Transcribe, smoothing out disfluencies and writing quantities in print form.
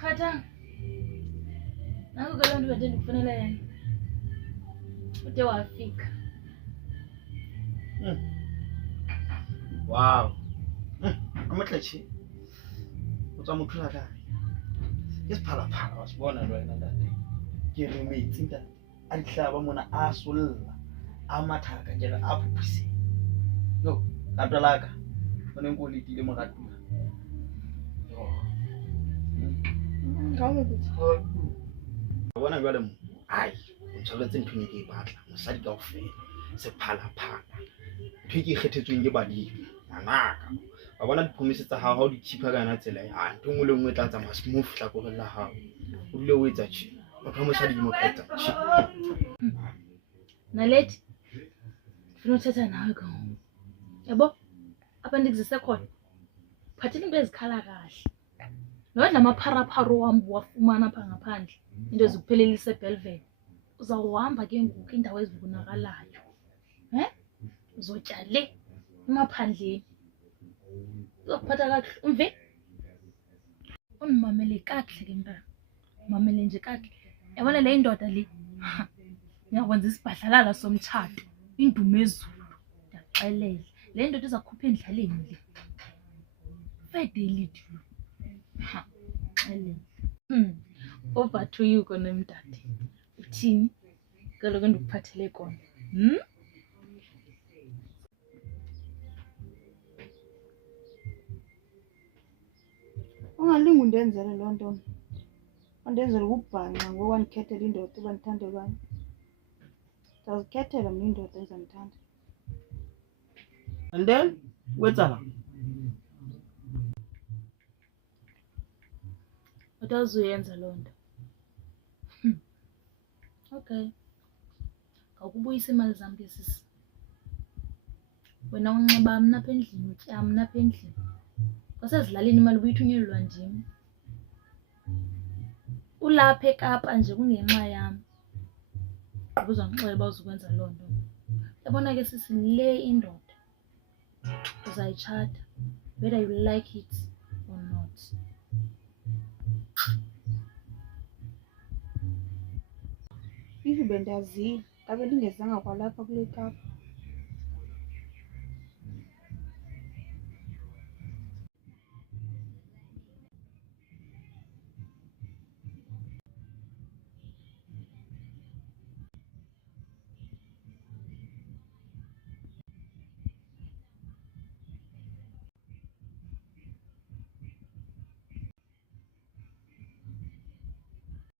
Khatha. Naku ke loo nto bede ndikufunela yena. Ude wafika. Wow. Amaxesha. Utswa motho la kae? Ke sephalaphala wa se bona le wena ntate. Ke re metsi ntate. A dihlaba mona a solla. A mathaka ke re a phupuseng. Yo, lata laka. Bona nko letile moratwa. Yo. Ngawe buthi. Bona jwale mo. Ai, o tshwanetse ntho e ke e batla. Mosadi kaofela. Sephalaphala. Ntho e ke kgethetsweng ke badimo. Manaka. Ba bona di-promise tsa hao ha o di chipa ka yona tsela ya ntho ngwe le ngwe tla tsamaya smooth tla go la hao o dile o etsa tshi motho wa mosadi mo kgetsa tshi Naleti ngifuna uthetha nawe ngoku. Yabo apha ndikuzise khona phathela into ezikhala kahle nodla amapharapharo wam wafumana apha ngaphandle into ezikuphelelisa eBelville uzawuhamba ke ngoku indawo ezibonakalayo uzotya le emaphandleni uzokuphatha kakuhle umve undimamele kakuhle ke mntana mamele nje kakuhle yabona le indoda le ngiyakwenza isibhadlalala somtshato indumo ezulu ndiyaxelela le ndoda iza kukhupha endlaleni le Fidelity xelela over to you kona mdade uthini kaloku ndikuphathele kona Ungalingi undenzele loo nto. Andenzele ukubhanqa ngoku wandikhethela indoda uba ndithande bani. Ndazikhethela mna indoda ezandithanda. and then wetsala utawuzuyenza loo nto okay ngakubuyisa imali zam ke sisi wena unxiba mna apha endlini utya mna apha endlini kwasezilalini imali ubuyithunyelelwa ndim ulapha eKapa nje kungenxa yam ngoba uzawundixelela uba uzukwenza loo nto yabona ke sisi le indoda uzayitshata whether you like it or not. If bendazile ngabe ndingezanga kwalapha kule Kapa.